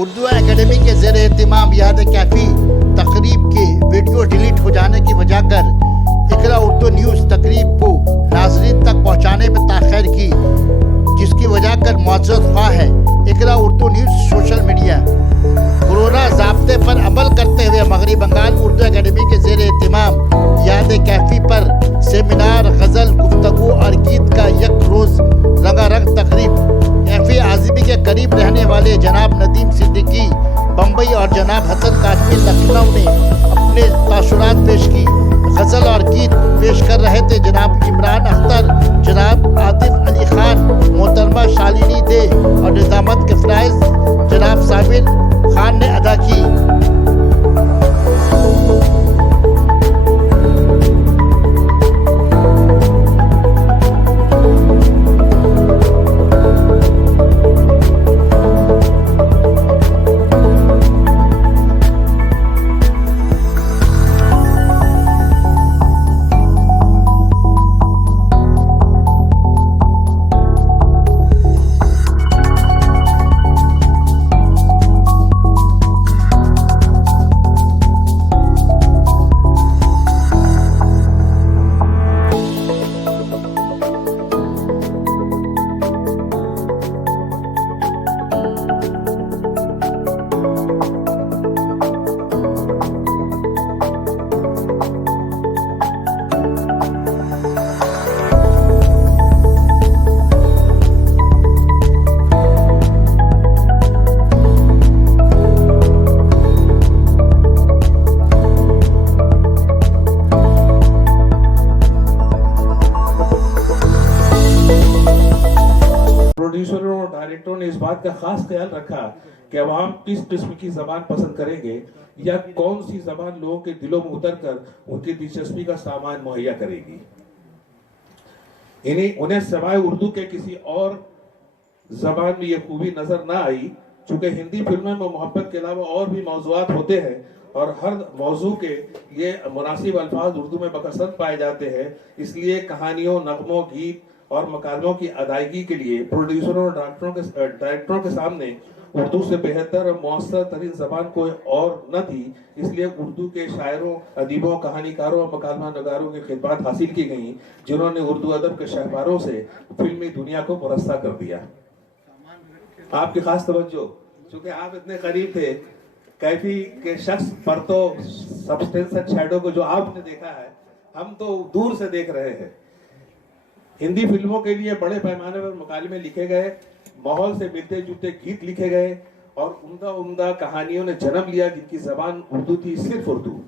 Urdu academy کے زیر اہتمام یاد کیفی تقریب کے ویڈیو ڈیلیٹ ہو جانے کی وجہ کر اقرا اردو نیوز تقریب کو ناظرین تک پہنچانے میں تاخیر کی، جس کی وجہ کر معذرت خواہ ہے Iqra Urdu news social media. Corona ضابطے پر عمل کرتے ہوئے مغربی بنگال اردو اکیڈمی کے زیر اہتمام یاد کیفی پر سیمینار، غزل، گفتگو اور گیت کا یک روز رنگا رنگ تقریب کیفی اعظمی کے قریب رہنے والے جناب ندیم صدیقی بمبئی اور جناب حسن کاشمی لکھنؤ نے اپنے تاثرات پیش کی۔ غزل اور گیت پیش کر رہے تھے جناب عمران اختر، جناب عاطف علی خان، محترمہ شالنی دے اور نظامت کے فرائض جناب صابر خان نے ادا کی۔ پروڈیوسروں اور ڈائریکٹروں نے اس بات کا خاص خیال رکھا کہ عوام کس قسم کی زبان پسند کریں گے یا کون سی زبان لوگوں کے دلوں میں اتر کر ان کی دلچسپی کا سامان مہیا کرے گی۔ انہیں سوائے اردو کے کسی اور زبان میں یہ خوبی نظر نہ آئی، چونکہ ہندی فلموں میں محبت کے علاوہ اور بھی موضوعات ہوتے ہیں اور ہر موضوع کے یہ مناسب الفاظ اردو میں بکثرت پائے جاتے ہیں، اس لیے کہانیوں، نغموں، گیت اور مکالموں کی ادائیگی کے لیے پروڈیوسروں اور ڈائریکٹروں کے سامنے اردو سے بہتر اور مؤثر ترین زبان کوئی اور نہ تھی، اس لیے اردو کے شاعروں، ادیبوں، کہانی کاروں اور مکالمہ نگاروں کی خدمات حاصل کی گئیں، جنہوں نے اردو ادب کے شاہکاروں سے فلمی دنیا کو مرصع کر دیا۔ آپ کی خاص توجہ، چونکہ آپ اتنے قریب تھے کیفی کے شخص پر، تو سبسٹینس اینڈ شیڈو کو جو آپ نے دیکھا ہے ہم تو دور سے دیکھ رہے ہیں۔ ہندی فلموں کے لیے بڑے پیمانے پر مکالمے لکھے گئے، ماحول سے ملتے جلتے گیت لکھے گئے اور عمدہ کہانیوں نے جنم لیا جن کی زبان اردو تھی، صرف اردو۔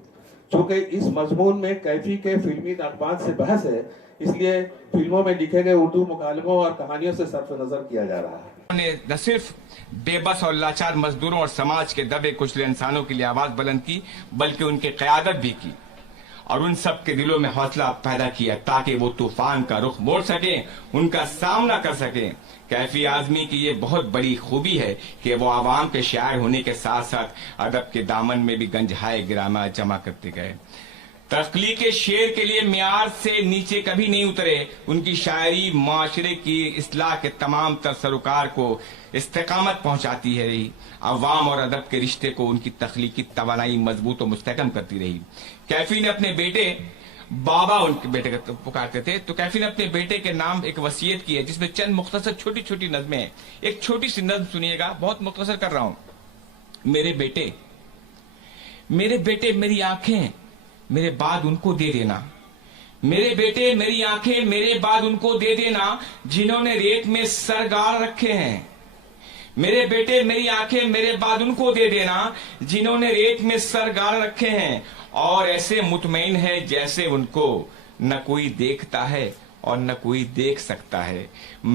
چونکہ اس مضمون میں کیفی کے فلمی نغمات سے بحث ہے، اس لیے فلموں میں لکھے گئے اردو مکالموں اور کہانیوں سے صرف نظر کیا جا رہا ہے۔ نے نہ صرف بے بس اور لاچار مزدوروں اور سماج کے دبے کچلے انسانوں کے لیے آواز بلند کی، بلکہ ان کی قیادت بھی کی اور ان سب کے دلوں میں حوصلہ پیدا کیا تاکہ وہ طوفان کا رخ موڑ سکیں، ان کا سامنا کر سکیں۔ کیفی اعظمی کی یہ بہت بڑی خوبی ہے کہ وہ عوام کے شاعر ہونے کے ساتھ ساتھ ادب کے دامن میں بھی گنجہائے گرامہ جمع کرتے گئے۔ تخلیق شعر کے لیے معیار سے نیچے کبھی نہیں اترے، ان کی شاعری معاشرے کی اصلاح کے تمام تر سروکار کو استقامت پہنچاتی ہے رہی، عوام اور ادب کے رشتے کو ان کی تخلیقی توانائی مضبوط و مستحکم کرتی رہی۔ کیفی نے اپنے بیٹے، بابا ان کے بیٹے کا پکارتے تھے، تو کیفی نے اپنے بیٹے کے نام ایک وصیت کی ہے جس میں چند مختصر چھوٹی چھوٹی نظمیں ہیں۔ ایک چھوٹی سی نظم سنیے گا، بہت مختصر کر رہا ہوں۔ میرے بیٹے میری آنکھیں میرے بعد ان کو دے دینا، میرے بیٹے میری آنکھیں میرے بعد ان کو دے دینا جنہوں نے ریت میں سر گاڑ رکھے ہیں، میرے بیٹے میری آنکھیں میرے بعد ان کو دے دینا جنہوں نے ریت میں سر گاڑ رکھے ہیں، اور ایسے مطمئن ہے جیسے ان کو نہ کوئی دیکھتا ہے اور نہ کوئی دیکھ سکتا ہے،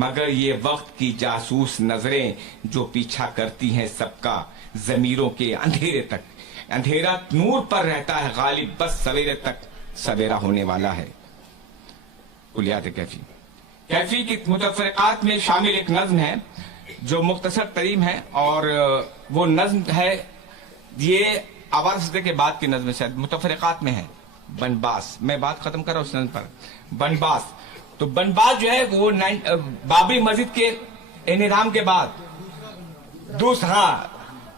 مگر یہ وقت کی جاسوس نظریں جو پیچھا کرتی ہیں سب کا ضمیروں کے اندھیرے تک، اندھیرا نور پر رہتا ہے غالب، بس سویرے تک سویرا ہونے والا ہے۔ کلیات کیفی، کیفی کی متفرقات میں شامل ایک نظم ہے جو مختصر ترین ہے، اور وہ نظم ہے، یہ آواز سدے کے بعد کی نظم شاید متفرقات میں ہے، بنباس۔ میں بات ختم کر رہا ہوں اس نظم پر، بنباس۔ تو بنباس جو ہے وہ بابری مسجد کے انہدام کے بعد